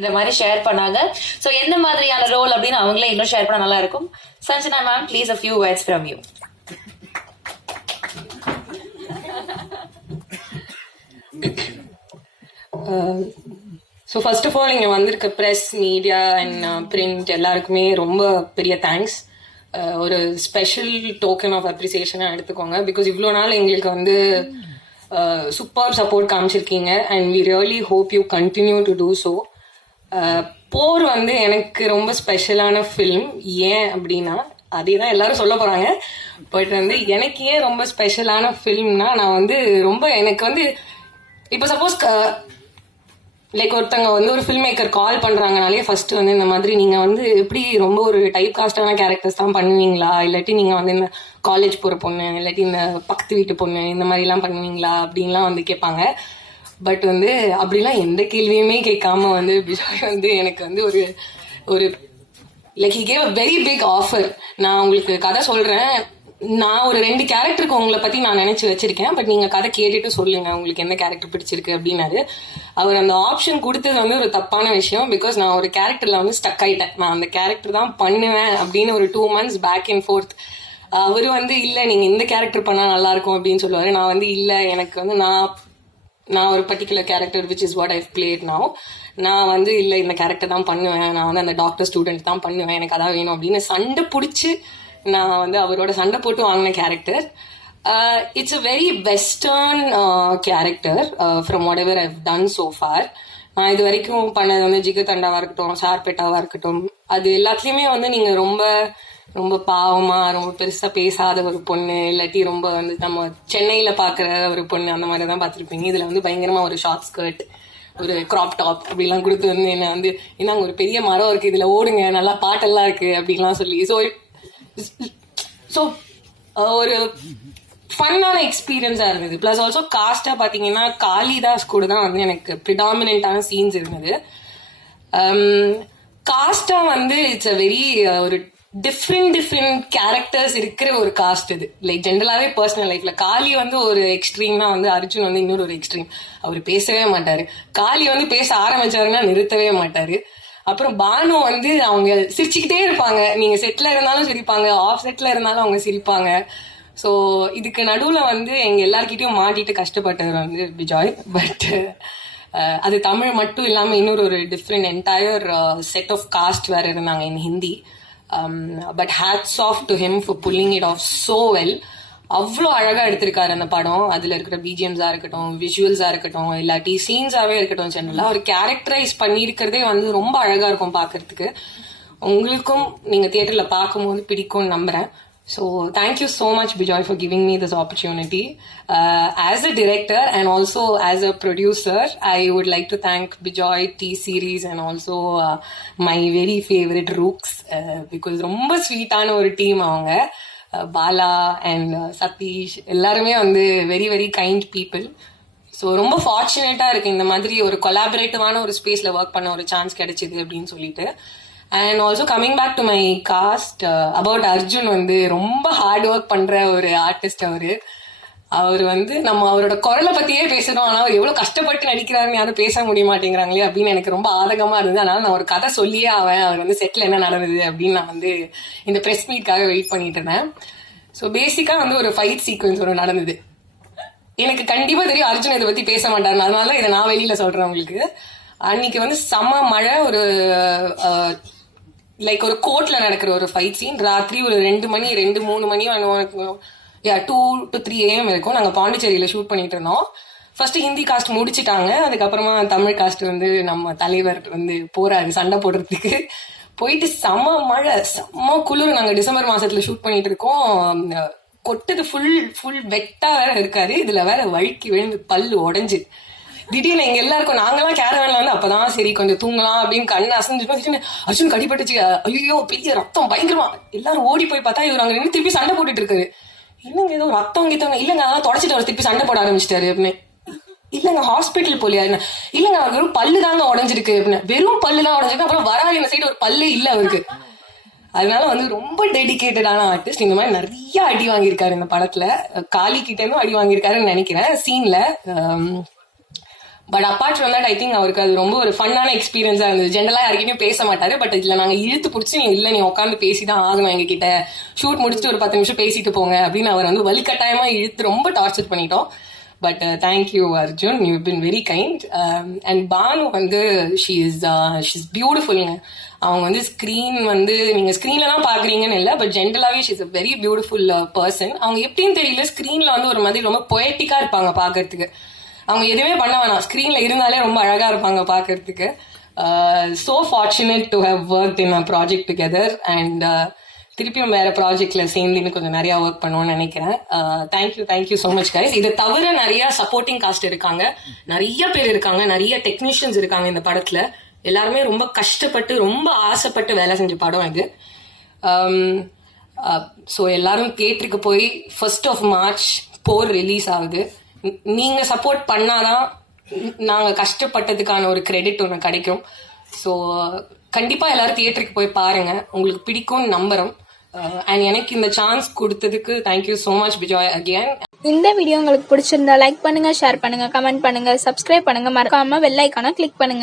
இந்த மாதிரி ஷேர் பண்ணாங்க. ஸோ எந்த மாதிரியான ரோல் அப்படின்னு அவங்களே இன்னும் ஷேர் பண்ண நல்லா இருக்கும் Sanjana ma'am please a few words from you so first of all இங்கே வந்திருக்க ப்ரெஸ் மீடியா அண்ட் பிரிண்ட் எல்லாருக்குமே ரொம்ப பெரிய தேங்க்ஸ் uh, ஒரு ஸ்பெஷல் டோக்கன் ஆஃப் அப்ரிசியேஷனாக எடுத்துக்கோங்க. பிகாஸ் இவ்வளோ நாள் எங்களுக்கு வந்து uh, super support காமிச்சிருக்கீங்க. And we really hope you continue to do so for வந்து எனக்கு ரொம்ப ஸ்பெஷலான ஃபிலிம் ஏன் அப்படின்னா அதே தான் எல்லாரும் சொல்ல போகிறாங்க பட் வந்து எனக்கு ஏன் ரொம்ப ஸ்பெஷலான ஃபிலிம்னா நான் வந்து ரொம்ப எனக்கு வந்து இப்போ சப்போஸ் லைக் ஒருத்தவங்க வந்து ஒரு ஃபில்ம் மேக்கர் கால் பண்ணுறாங்கனாலே ஃபர்ஸ்ட் வந்து இந்த மாதிரி நீங்கள் வந்து எப்படி ரொம்ப ஒரு டைப் காஸ்டான கேரக்டர்ஸ் தான் பண்ணுவீங்களா? இல்லாட்டி நீங்கள் வந்து இந்த காலேஜ் போகிற பொண்ணு இல்லாட்டி இந்த பக்கத்து வீட்டு பொண்ணு இந்த மாதிரிலாம் பண்ணுவீங்களா? அப்படின்லாம் வந்து கேட்பாங்க. பட் வந்து அப்படிலாம் எந்த கேள்வியுமே கேட்காம வந்து பிஜாய் வந்து எனக்கு வந்து ஒரு ஒரு like he gave a very big offer நான் உங்களுக்கு கதை சொல்றேன். நான் ஒரு ரெண்டு கேரக்டருக்கு உங்களை பத்தி நான் நினைச்சு வச்சிருக்கேன். பட் நீங்க கதை கேட்டுட்டு சொல்லுங்க. உங்களுக்கு என்ன கேரக்டர் பிடிச்சிருக்கு அப்படின்னாரு. அவர் அந்த ஆப்ஷன் கொடுத்தது வந்து ஒரு தப்பான விஷயம். பிகாஸ் நான் ஒரு கேரக்டர்ல வந்து ஸ்டக் ஆயிட்டேன். நான் அந்த கேரக்டர் தான் பண்ணுவேன் அப்படின்னு ஒரு two months back and forth அவர் வந்து இல்லை நீங்க இந்த கேரக்டர் பண்ணா நல்லா இருக்கும் அப்படின்னு சொல்லுவாரு. நான் வந்து இல்லை எனக்கு வந்து நான் நான் ஒரு particular character which is what I played now நான் வந்து இல்லை இந்த கேரக்டர் தான் பண்ணுவேன். நான் வந்து அந்த டாக்டர் ஸ்டூடெண்ட் தான் பண்ணுவேன். எனக்கு அதான் வேணும் அப்படின்னு சண்டை பிடிச்சி நான் வந்து அவரோட சண்டை போட்டு வாங்கின character it's a very western character from whatever I've done so far நான் இது வரைக்கும் பண்ணது வந்து ஜிகதண்டாவா இருக்கட்டும் சார்பேட்டாவாக இருக்கட்டும் அது எல்லாத்துலேயுமே வந்து நீங்கள் ரொம்ப ரொம்ப பாவமா ரொம்ப பெருசா பேசாத ஒரு பொண்ணு இல்லாட்டி ரொம்ப வந்து நம்ம சென்னையில பாக்குற ஒரு பொண்ணு அந்த மாதிரி தான் பார்த்துருப்பீங்க. இதுல வந்து பயங்கரமா ஒரு ஷார்ட் ஸ்கர்ட் ஒரு கிராப் டாப் அப்படிலாம் கொடுத்து வந்து என்ன வந்து ஏன்னா அங்கே ஒரு பெரிய மரம் இருக்கு இதுல ஓடுங்க நல்லா பாட்டெல்லாம் இருக்கு அப்படின்லாம் சொல்லி. ஸோ ஸோ ஒரு ஃபன்னான எக்ஸ்பீரியன்ஸாக இருந்தது. ப்ளஸ் ஆல்சோ காஸ்ட்டாக பார்த்தீங்கன்னா காளிதாஸ் கூட தான் வந்து எனக்கு ப்ரிடாமினான சீன்ஸ் இருந்தது. Um, காஸ்ட்டாக வந்து இட்ஸ் அ வெரி ஒரு டிஃப்ரெண்ட் டிஃப்ரெண்ட் கேரக்டர்ஸ் இருக்கிற ஒரு காஸ்ட் இது. லைக் ஜென்ரலாகவே பர்சனல் லைஃப்ல காளி வந்து ஒரு எக்ஸ்ட்ரீம்னா வந்து அர்ஜுன் வந்து இன்னொரு ஒரு எக்ஸ்ட்ரீம் அவர் பேசவே மாட்டாரு. காளி வந்து பேச ஆரம்பிச்சாருன்னா நிறுத்தவே மாட்டாரு. அப்புறம் பானு வந்து அவங்க சிரிச்சுக்கிட்டே இருப்பாங்க. நீங்க செட்ல இருந்தாலும் சிரிப்பாங்க ஆஃப் செட்ல இருந்தாலும் அவங்க சிரிப்பாங்க. ஸோ இதுக்கு நடுவில் வந்து எங்க எல்லார்கிட்டயும் மாட்டிட்டு கஷ்டப்பட்டது வந்து பிஜாய் பட் அது தமிழ் மட்டும் இல்லாமல் இன்னொரு ஒரு different entire set of cast வேற இருந்தாங்க in Hindi. But hats off to him for pulling it off so well அவ்வளோ அழகாக எடுத்திருக்காரு அந்த படம். அதில் இருக்கிற பிஜிஎம்ஸாக இருக்கட்டும் விஷுவல்ஸாக இருக்கட்டும் இல்லாட்டி சீன்ஸாகவே இருக்கட்டும் ஜெனரலா அவர் கேரக்டரைஸ் பண்ணியிருக்கிறதே வந்து ரொம்ப அழகாக இருக்கும் பார்க்கறதுக்கு. உங்களுக்கும் நீங்கள் தியேட்டரில் பார்க்கும்போது பிடிக்கும்னு நம்புகிறேன் So thank you so much, Bijoy, for much Bijoy for giving Uh, as opportunity as a director and also producer, a producer I to like to thank Bijoy D also and also my very favourite ரூக்ஸ் because ரொம்ப ஸ்வீட்டான ஒரு team அவங்க. Bala and Satish எல்லாருமே வந்து very very kind people so ரொம்ப ஃபார்ச்சுனேட்டாக இருக்கு. இந்த மாதிரி ஒரு கொலாபரேட்டிவான ஒரு ஸ்பேஸில் ஒர்க் பண்ண ஒரு சான்ஸ் கிடைச்சிது அப்படின்னு சொல்லிட்டு. And also coming back to my cast about Arjun வந்து ரொம்ப ஹார்ட் ஒர்க் பண்ணுற ஒரு ஆர்டிஸ்ட் அவர். அவர் வந்து நம்ம அவரோட குரலை பற்றியே பேசணும். ஆனால் அவர் எவ்வளோ கஷ்டப்பட்டு நடிக்கிறாருன்னு யாரும் பேச முடிய மாட்டேங்கிறாங்களே அப்படின்னு எனக்கு ரொம்ப ஆதகமாக இருந்தது. அதனால் நான் ஒரு கதை சொல்லியே அவன் அவர் வந்து செட்டில் என்ன நடந்தது அப்படின்னு நான் வந்து இந்த ப்ரெஸ் மீட்காக வெயிட் பண்ணிட்டு இருந்தேன். ஸோ பேசிக்காக வந்து ஒரு ஃபைட் சீக்வன்ஸ் ஒன்று நடந்தது. எனக்கு கண்டிப்பாக தெரியும் அர்ஜுன் இதை பற்றி பேச மாட்டார் அதனால இதை நான் வெளியில் சொல்கிறேன் உங்களுக்கு. அன்னைக்கு வந்து செம மழை ஒரு லைக் ஒரு கோர்ட்ல நடக்கிற ஒரு ஃபைட் சீன் ராத்திரி ஒரு ரெண்டு மணி ரெண்டு மூணு மணி yeah two to three A M இருக்கும். நாங்கள் பாண்டிச்சேரியில் ஷூட் பண்ணிட்டு இருந்தோம். ஃபர்ஸ்ட் ஹிந்தி காஸ்ட் முடிச்சிட்டாங்க. அதுக்கப்புறமா தமிழ் காஸ்ட் வந்து நம்ம தலைவர் வந்து போறாரு சண்டை போடுறதுக்கு. போயிட்டு செம மழை செம்ம குளிர். நாங்கள் டிசம்பர் மாசத்துல ஷூட் பண்ணிட்டு இருக்கோம். கொட்டது ஃபுல் ஃபுல் வெட்டா வேற இருக்காரு. இதுல வேற வழுக்கி விழுந்து பல்லு உடஞ்சு. திடீர்னு எங்க எல்லாருக்கும் நாங்கெல்லாம் கேரவன்ல வந்து அப்பதான் சரி கொஞ்சம் தூங்கலாம் அப்படின்னு கண்ணு அசஞ்சிட்டோம் அர்ஜுன் கடிபட்டுச்சு. ஐயோ பெரிய ரத்தம் பயங்கரமா. எல்லாரும் ஓடி போய் பார்த்தா இவர் அங்க நின்று திருப்பி சண்டை போட்டுட்டு இருக்காரு. இல்லைங்க ஏதோ ரத்தம் கீத்தவங்க? இல்லங்க அதான் தொடச்சிட்டு அவர் திருப்பி சண்டை போட ஆரம்பிச்சிட்டாரு அப்படின்னு. இல்லங்க ஹாஸ்பிட்டல் போலியா என்ன? இல்லங்க அவர் வெறும் பல்லு தாங்க உடஞ்சிருக்கு அப்படின்னு. வெறும் பல்லு தான் உடஞ்சிருக்கு. அப்புறம் வராது இந்த சைடு ஒரு பல்லே இல்ல அவருக்கு. அதனால வந்து ரொம்ப டெடிகேட்டடான ஆர்டிஸ்ட் இந்த மாதிரி நிறைய அடி வாங்கியிருக்காரு இந்த படத்துல. காளி கிட்ட இருந்தும் அடி வாங்கியிருக்காருன்னு நினைக்கிறேன். சீன்ல but apart from that I think அவருக்கு அது ரொம்ப ஒரு ஃபன்னான எக்ஸ்பீரியன்ஸாக இருந்தது. ஜென்ரலாக யாருக்குமே பேச மாட்டாரு பட் இதில் நாங்கள் இழுத்து பிடிச்சி நீ இல்லை நீ உட்காந்து பேசி தான் ஆகணும் எங்ககிட்ட. ஷூட் முடிச்சுட்டு ஒரு பத்து நிமிஷம் பேசிட்டு போங்க அப்படின்னு அவர் வந்து வலிக்கட்டாயமாக இழுத்து ரொம்ப டார்ச்சர் பண்ணிட்டோம். But thank you Arjun you been very kind and Bhanu வந்து ஷீ இஸ் ஷீஸ் பியூட்டிஃபுல்ங்க அவங்க வந்து ஸ்க்ரீன் வந்து நீங்கள் ஸ்க்ரீன்ல பார்க்குறீங்கன்னு இல்லை but ஜென்ரலாவே she's a very beautiful person அவங்க எப்படின்னு தெரியல ஸ்க்ரீனில் வந்து ஒரு மாதிரி ரொம்ப பொயட்டிக்காக இருப்பாங்க பார்க்கறதுக்கு. அவங்க எதுவுமே பண்ண வேணாம். ஸ்க்ரீனில் இருந்தாலே ரொம்ப அழகா இருப்பாங்க பார்க்கறதுக்கு. So fortunate to have work in a project together and திருப்பியும் வேற ப்ராஜெக்ட்ல சேர்ந்து இன்னும் கொஞ்சம் நிறைய ஒர்க் பண்ணுவோம்னு நினைக்கிறேன். Thank you thank you so much guys இதை தவிர நிறைய சப்போர்ட்டிங் காஸ்ட் இருக்காங்க. நிறைய பேர் இருக்காங்க. நிறைய டெக்னீஷியன்ஸ் இருக்காங்க இந்த படத்துல. எல்லாருமே ரொம்ப கஷ்டப்பட்டு ரொம்ப ஆசைப்பட்டு வேலை செஞ்ச படம் இது. Um, uh, ஸோ எல்லாரும் தியேட்டருக்கு போய் first of March Por release ஆகுது. நீங்க சப்போர்ட் பண்ணாதான் நாங்க கஷ்டப்பட்டதுக்கான ஒரு கிரெடிட் ஒன்று கிடைக்கும். ஸோ கண்டிப்பா எல்லாரும் தியேட்டருக்கு போய் பாருங்க. உங்களுக்கு பிடிக்கும்னு நம்புறோம். Uh, அண்ட் எனக்கு இந்த சான்ஸ் கொடுத்ததுக்கு thank you so much Bejoy again இந்த வீடியோ உங்களுக்கு பிடிச்சிருந்தா லைக் பண்ணுங்க ஷேர் பண்ணுங்க கமெண்ட் பண்ணுங்க சப்ஸ்கிரைப் பண்ணுங்க. மறக்காம வெள்ளைக்கான கிளிக் பண்ணுங்க.